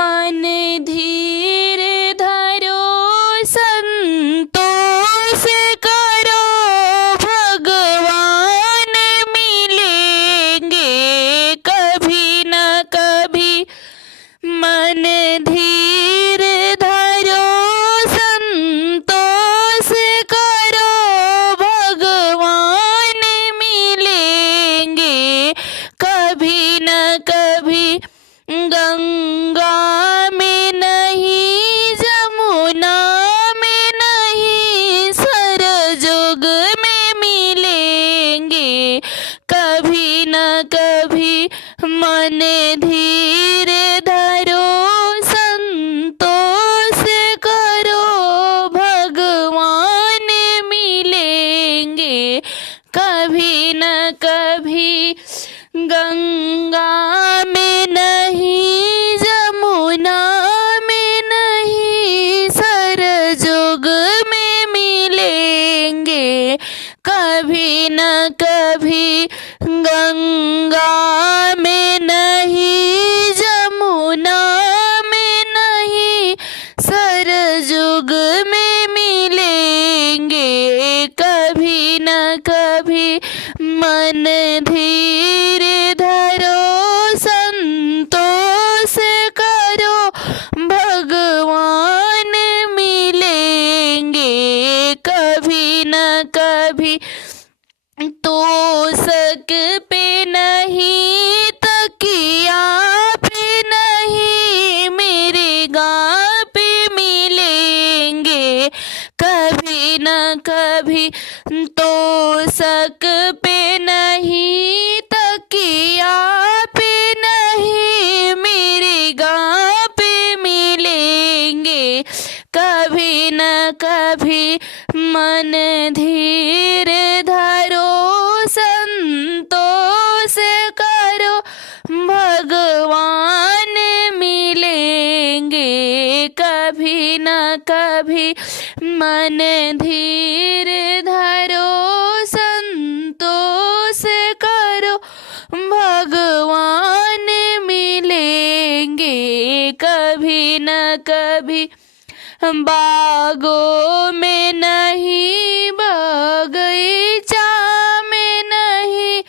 मन धीर धरो संतोष करो भगवान मिलेंगे कभी न कभी। मन धीर धरो संतोष करो भगवान मिलेंगे कभी न कभी। गंगा में नहीं जमुना में नहीं सरजुग में मिलेंगे कभी न कभी। मन धीर धरो संतोष करो भगवान मिलेंगे कभी न कभी। गंगा में नहीं जमुना में नहीं सरजुग में मिलेंगे कभी न कभी। गंगा में नहीं जमुना में नहीं सरजुग में मिलेंगे कभी न कभी। मन धीर धरो संतोष करो भगवान मिलेंगे कभी न कभी। तोसक पे नहीं तकिया पे नहीं मेरे गाँ पे मिलेंगे कभी न कभी। तोसक पे नहीं तकिया पे नहीं मेरे गाँ पे मिलेंगे कभी न कभी। मन धीर धरो संतोष करो भगवान मिलेंगे कभी न कभी। मन धीर धरो संतोष करो भगवान मिलेंगे कभी न कभी। बागों में नहीं बगीचा में नहीं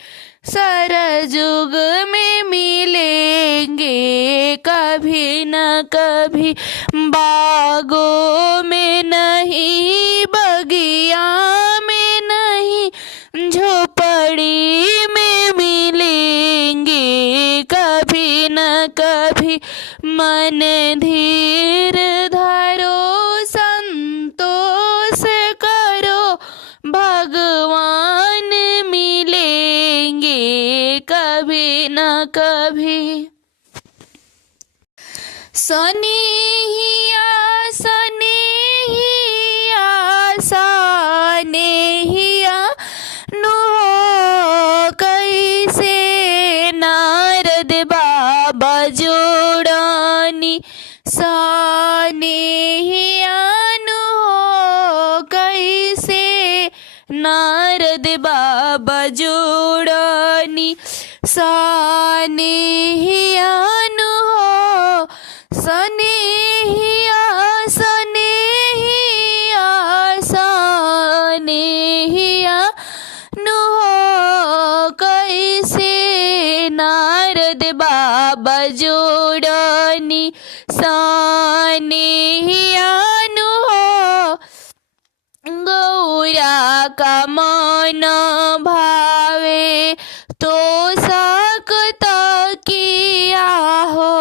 सरजुग में मिलेंगे कभी न कभी। बागों में नहीं बगिया में नहीं झोपड़ी में मिलेंगे कभी न कभी। मन धीर धरो संतोष करो भगवान मिलेंगे कभी न कभी। सनेहिया सनेहिया सनेहिया नो कैसे नारद बाबा जोड़ानी। सनेहिया नो कैसे नारद बाबा जोड़ानी। सनेहिया नो सनेहिया सनेहिया सनेहिया नो कैसे नारद बाबा जोड़ानी। सनेहिया नो गौरा का मन भावे तो सकत किया हो।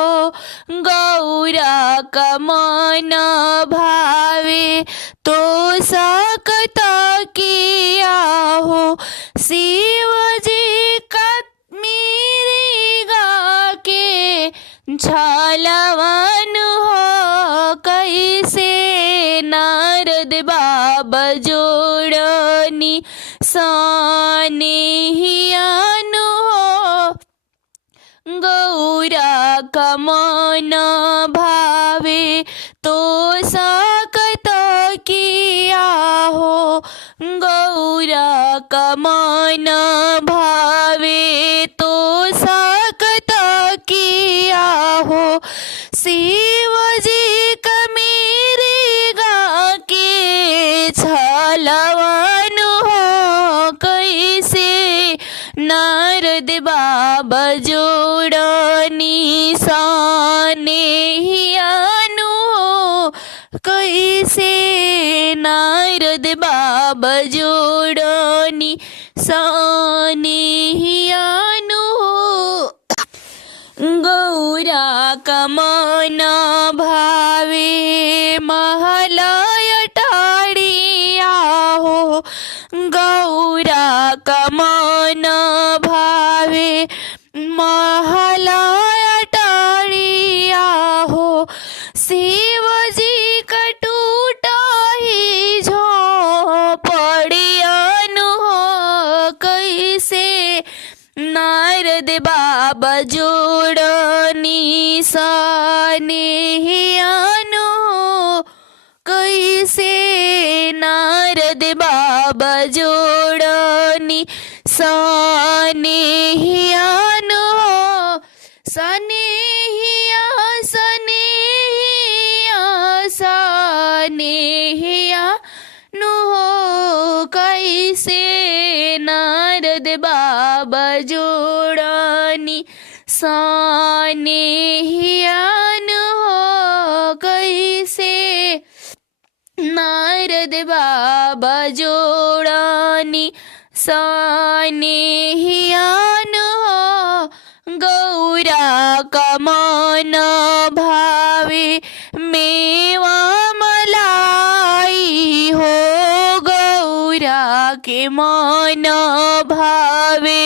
गौरा का मन भावे तो सकत किया हो। शिव जी का मिरिगा के छलवन हो कैसे नारद बाबा जोड़नी। सनेहिया नो गौरा का मन भावे तो सकत किया हो। गौरा का मन भावे तो सकत किया हो। सी बाबा जोड़नी सानेहियानु कैसे नारद बाबा जोड़नी सानेहियानु गौरा कमन भावे महलय टाड़िया हो गौरा कमन भावे महलय टाड़िया हो शिवजी का टूटा ही झोपड़ियानु हो कैसे नारद बाबा जोड़नी सानेहियानु कैसे नारद बाबा जोड़नी सानेहियानु सनेहिया सनेहिया सनेहिया नु कैसे नारद बाबा जोड़नी सानेहियानु कैसे नारद बाबा जोड़नी सानेहियानु गौरा कमन भावे मेवा मलाई हो गौरा के मन भावे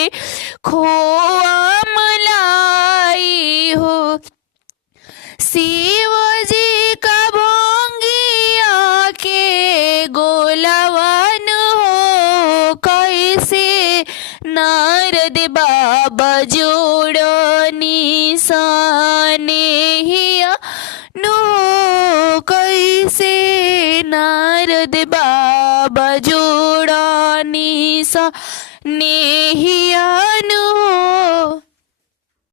खोआ मलाई हो शिवजी का भोंगिया के गोलवन हो कैसे नारद बाबा जोड़नी सानेहियानु कैसे नारद बाबा जोड़नी सानेहियानु